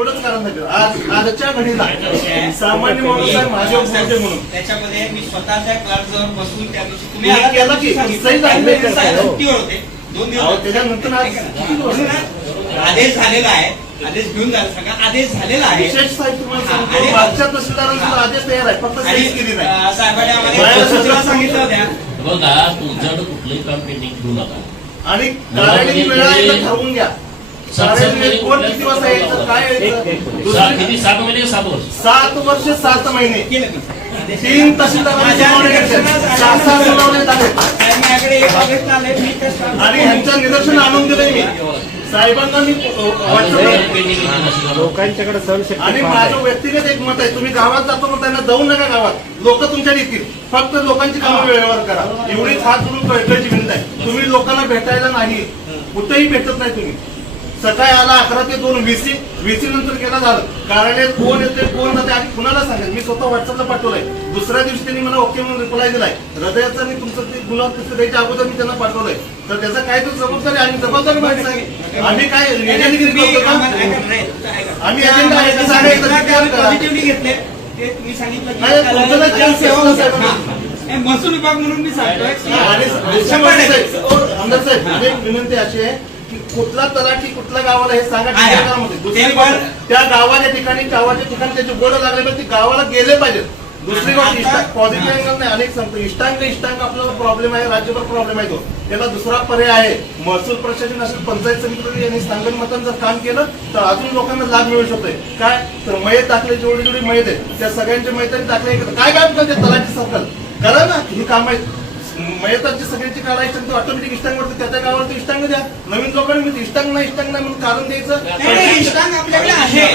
एवढंच कारण नाही आज आजच्या घडीला सामान्य माणूस आहे माझे उपलब्ध म्हणून. त्याच्यामध्ये मी स्वतःच्या क्लासवर बसून त्या दिवशी तुम्ही केलं की. सही झाली? सुट्टीवर होते. दोन दिवस त्याच्यानंतर आज आदेश झालेला आहे. आदेश घेऊन जायला सांगा. आदेश झालेला आहे. विशेष साहेब तुम्हाला सांगतो आणि- मागच्या तहसीलदारांचा आदेश तयार आहे. फक्त सहीच केली नाही. साहेबांनी आम्हाला सूचना सांगितल्या होत्या. बघा तुमच्याकडे कुठलंही काम पेंडिंग ठेवू नका. आणि ठरवून घ्या. सात महिने सात वर्ष सात महिने. तीन. आणि निदर्शन आणून दिलंय मी. साहेबांना मी लोकांच्याकडे सहनशक्ती आणि माझं. व्यक्तिगत एक मत आहे. तुम्ही गावात जातो म्हणताना जाऊ नका गावात. लोक तुमच्या येतील. फक्त लोकांची कामं वेळेवर करा. एवढीच हात जोडून कळकळीची विनंती आहे. तुम्ही लोकांना भेटायला नाही. कुठेही भेटत नाही तुम्ही. सकाळी आला अकरा ते दोन वीसी वीसी नंतर केला झालं. कार्यालयात कोण येते कोण जाते आणि कुणाला सांगेल मी स्वतः व्हॉट्सअपला पाठवलंय. दुसऱ्या दिवशी त्यांनी मला ओके म्हणून रिप्लाय दिलाय. हृदयाचं आणि तुमचं ते गुलाब तिथं द्यायच्या अगोदर मी त्यांना पाठवलंय. तर त्याचा काय तो जबाबदारी आणि जबाबदारी माणसं आहे. आम्ही काय. आम्ही सांगितलं महसूल विभाग म्हणून मी सांगतोय. आमदार साहेब विनंती अशी आहे की कुठला तलाठी कुठल्या गावाला हे सांगा आहे. ठिकाणामध्ये. दुसरी ते गोष्ट, पण- त्या गावाच्या ठिकाणी गावाच्या ठिकाणी त्याचे बोर्ड लागले पाहिजे ते गावाला गेले पाहिजेत. दुसरी गोष्ट पॉझिटिव्ह अँगल नाही अनेक सांगतो इष्टांक इष्टांक आपल्याला प्रॉब्लेम आहे राज्यभर प्रॉब्लेम आहे तो. त्याला दुसरा पर्याय आहे. महसूल प्रशासन असेल पंचायत समिती यांनी सांगण मतांचं काम केलं तर अजून लोकांना लाभ मिळू शकतोय. काय? तर मयत दाखले जेवढे जेवढे मयत आहेत त्या सगळ्यांच्या मयतांनी दाखले. काय काम करते तलाठी सरकार करा ना ही काम आहेत. मयतांची सगळ्यांची काढायची तर ऑटोमॅटिक इष्टांग वरती त्या त्या गावावरती इष्टांग द्या. नवीन लोकांनी म्हणजे इष्टांग नाही इष्टांग नाही म्हणून कारण द्यायचं. इष्टांग आपल्याकडे आहे.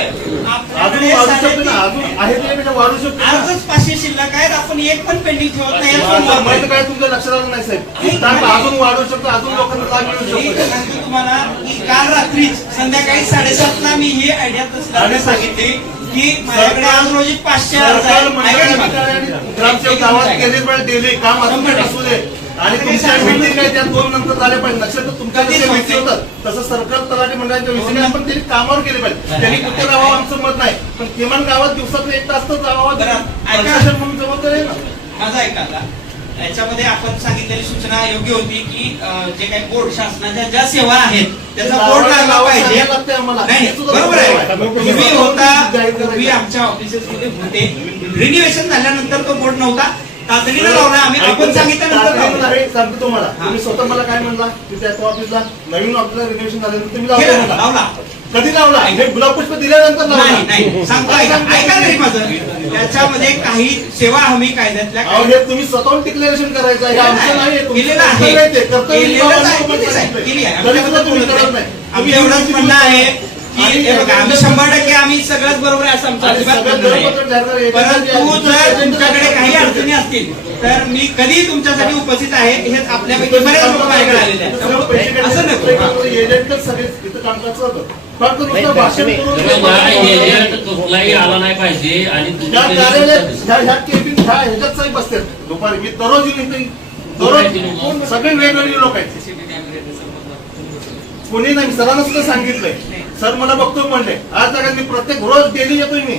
अजून वाढू शकतो ना अजून आहे त्यापेक्षा वाढू शकतो ना. आजच पाचशे शिल्लक आहेत आपण एक पण पेंडिंग ठेवत नाही नाही. काय तुमच्या लक्षात आलं नाही साहेब? इष्टांग अजून वाढू शकतो अजून लोकांना लाभ मिळू मी शकतो सांगतो तुम्हाला की काल रात्री संध्याकाळी साडेसातला मी ही आयडिया सांगितली की माझ्याकडे आज रोजी पाचशे अर्ज सरकार आहेत. ऐका मंडळाच्या ना ठिकाणी आणि मला. ग्रामसेवक गावात गेले पाहिजे डेली काम असू नसू दे आणि तुमच्या मिटिंग आहे त्या दोन नंतर झाल्या पाहिजे. लक्षात तर तुमच्या कधी जसे? होतात तसं सरकार तलाठी मंडळाच्या विसीने आपण त्यांनी कामावर केले पाहिजे. त्यांनी कुठे राहावं आमचं मत नाही. पण किमान गावात दिवसात एक तास तर जावं बरं, ऐका. म्हणून जबाबदारी आहे ना. माझा ऐका आता. याच्यामध्ये आपण सांगितलेली सूचना योग्य होती की जे काही बोर्ड शासनाच्या ज्या सेवा आहेत त्याचा बोर्ड लागला पाहिजे. नाही बरोबर आहे. तुम्ही होता. तुम्ही आमच्या ऑफिसेस मध्ये होते. रिन्युएशन झाल्यानंतर तो बोर्ड नव्हता. तातडीनं लावला आम्ही. आपण सांगितल्यानंतर सांगतो तुम्हाला. तुम्ही स्वतः मला काय म्हणला? की त्या ऑफिसला नवीन ऑफिसला रिन्युएशन झाल्यानंतर तुम्ही. लावला. कधी लावला हे गुलाब पुष्प दिल्यानंतर नाही लावला नाही सांगतो ऐका ऐका तरी माझं त्याच्यामध्ये काही सेवा हमी कायद्यातल्या अहो, काही हे तुम्ही स्वतःहून डिक्लेरेशन करायचं आहे हे आमचं नाही हे तुमचं केलेलं आहे. कर्तव्य आहे ते. कर्तव्य केलेलंच निभावायला आहे. तुम्हाला केलीच आहे. सांगितलंय. केली आहे. तरी सुद्धा आमच्याबद्दल तुम्ही बोलत करत नाही. नाही आमचं तुम्ही एवढंच म्हणणं आहे की आणि हे बघा आम्ही शंभर टक्के आम्ही सगळंच बरोबर आहे असं आमचं आणि अजिबात सगळं म्हणणं नाही. दरपत्र जाहीर करा. एखाद्या परंतु जर तुमच्याकडे काही अडचणी असतील तर मी कधी तुमच्यासाठी उपस्थित आहे हे आपल्यापैकी बरेच लोक माझ्याकडे आलेले आहेत त्यामुळे असं नको. एजंटच सगळे कामकाज होतं फक्त नुसतं भाषण करून बघा, एजंट कुठलाही आला नाही पाहिजे आणि तुम्ही ह्या त्याची कार्यालयात सूचना ह्या ह्या केबिन ह्या ह्याच्यात साहेब बसतात. दुपारी मी दररोज येऊन इथे दररोज सगळे वेगवेगळे लोक आहेत. कोणी नाही सरांना सुद्धा सांगितलंय. सर मला बघतो म्हणले. आज जागा मी प्रत्येक रोज डेली येतोय मी.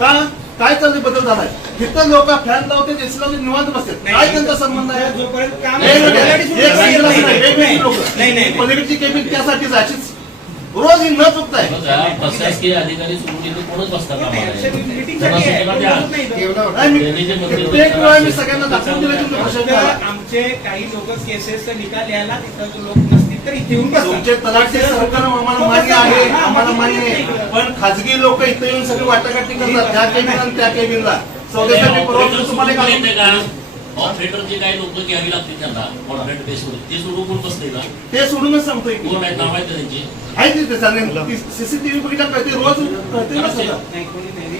का? काय चाललंय? बदल झालाय. तिथं लोक फॅन लावते लावते निवांत बसतात. काय त्यांचा संबंध आहे? जोपर्यंत काम वेगवेगळे. लोक. केबिन त्यासाठीच अशीच रोज ही न चुकताय. प्रशासकीय अधिकारी कोणच बसतात आमचे काही लोक केसेसचा निकाल यायला तिथं जो लोक नसतील तर इथे येऊन तुमचे तलाठी सरकार आम्हाला मान्य आहे आम्हाला मान्य आहे. पण खाजगी लोक इथे येऊन सगळी वाटाघाटी करतात. त्या केबिन त्या केबिनला. दिवशी तुम्हाला ऑपरेटर जे काही लोक घ्यावी लागतील त्यांना कॉन्ट्रॅक्ट बेसवर ते सोडून कोण बसते का ते सोडूनच सांगतोय की. कोण आहेत? नाव आहेत त्यांची? आहे तिथे चालेल. सीसीटीव्ही बघितलं कळते रोज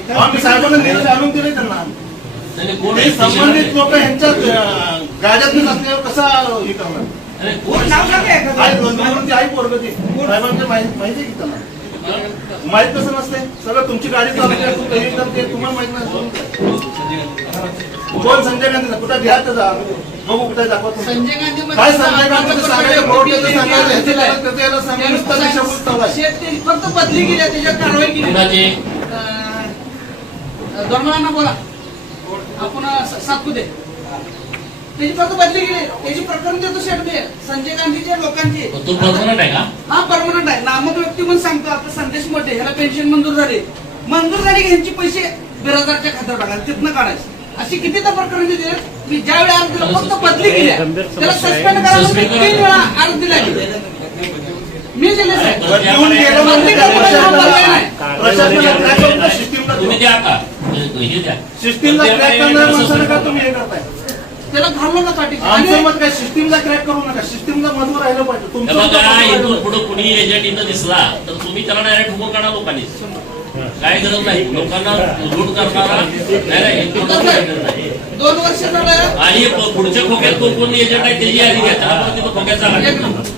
ना हा, मी साहेबांना आणून दिले त्यांना. नाही, कोण ते आहे? संबंधित लोक यांच्या गाड्यात नसल्यावर कसा हे करणार? अरे, कोण कोण नाव सांगा आहे एखादं. नोंदवून ती आहे पोरगं ती. साहेबांच्या माहिती आहे की त्याला माहीत कसं नसते. सगळं तुमची गाडी चालू करते तुम्हाला माहीत नाही. कोण संजय गांधी कुठं घ्या त्याचा बघू कुठे दाखवा तुम्ही. संजय गांधी काय संजय गांधी सांगायचं फक्त बदली केली आहे, त्याच्यावर कारवाई केली. धर्मरांना बोला. आपण सातपुते. त्याची फक्त बदली केली. त्याची प्रकरण देतो शेट मी संजय गांधीच्या लोकांची. तो पर्मनंट आहे का? हा परमनंट आहे. नामक व्यक्ती म्हणून सांगतो. आता संदेश मोठे. ह्याला पेन्शन मंजूर झाली. मंजूर झाली की ह्यांचे पैसे बिराजदारच्या खात्यावर टाकायचे. तिथनं काढायचे. अशी किती तर प्रकरण दिले? मी ज्यावेळी अर्ज दिला फक्त बदली केली. त्याला सस्पेंड करायला तीन वेळा अर्ज दिला. मी दिले साहेब. गेलं म्हणजे सिस्टीमला तुम्ही द्या का द्या सिस्टीमला त्या क्रॅक काही करणाऱ्या कसं माणसाला का तुम्ही आमचं मत काय सिस्टीमला क्रॅक करू नका सिस्टीमला मधून राहिलं पाहिजे. तुमचं इथून. पुढे कुणी एजंट इथं दिसला तर तुम्ही त्याला डायरेक्ट हुकूम काढा लोकांनी. काय गरज नाही. लोकांना लूट करणारा नाही. दोन वर्ष झालं आणि पुढच्या खोक्यात कोण कोण एजंट आहे त्याची यादी घ्या. तिथं मिनिट.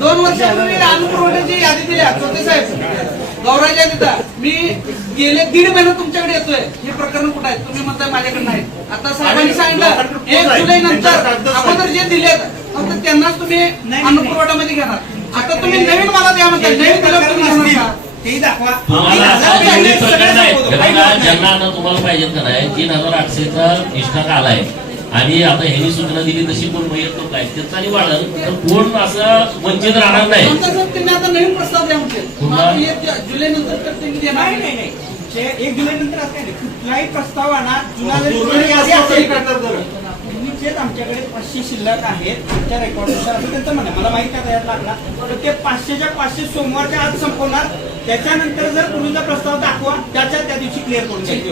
दोन वर्षापूर्वी अनुपुरवठ्याची यादी दिली चौथे साहेब गौराच्या तिथं. मी गेले दीड महिने तुमच्याकडे येतोय. प्रकरण कुठं आहे? तुम्ही म्हणताय माझ्याकडे नाही. आता साहेबांनी सांगितलं एक जुलै नंतर अगोदर जे दिलेत फक्त त्यांनाच तुम्ही अनुपुरवठ्यामध्ये घेणार. आता तुम्ही नवीन मला द्या म्हणताय नवीन दिलं तुम्ही घेणार दाखवा. तुम्हाला. हे. ज्यांना पाहिजे का नाही? तीन हजार आठशेचा इष्टाक आलाय. आणि आता ह्यांनी सूचना दिली तशी कोण वैयक्तिक काय? त्याचा आणि वाढल. तर कोण असं वंचित राहणार नाही. हे जुलै नंतर एक जुलै नंतर असं काही नाही. कुठलाही प्रस्ताव आणा जुना जरी यादी असेल. पूर्वीचेच आमच्याकडे पाचशे शिल्लक आहेत आमच्या रेकॉर्डनुसार असं त्यांचं म्हणणं आहे. मला माहीत नाही त्यात लागला तर ते पाचशेच्या पाचशे सोमवारच्या आज संपवणार. त्याच्यानंतर जर पूर्वीचा प्रस्ताव दाखवा त्याच्या त्या दिवशी क्लिअर करून द्यायची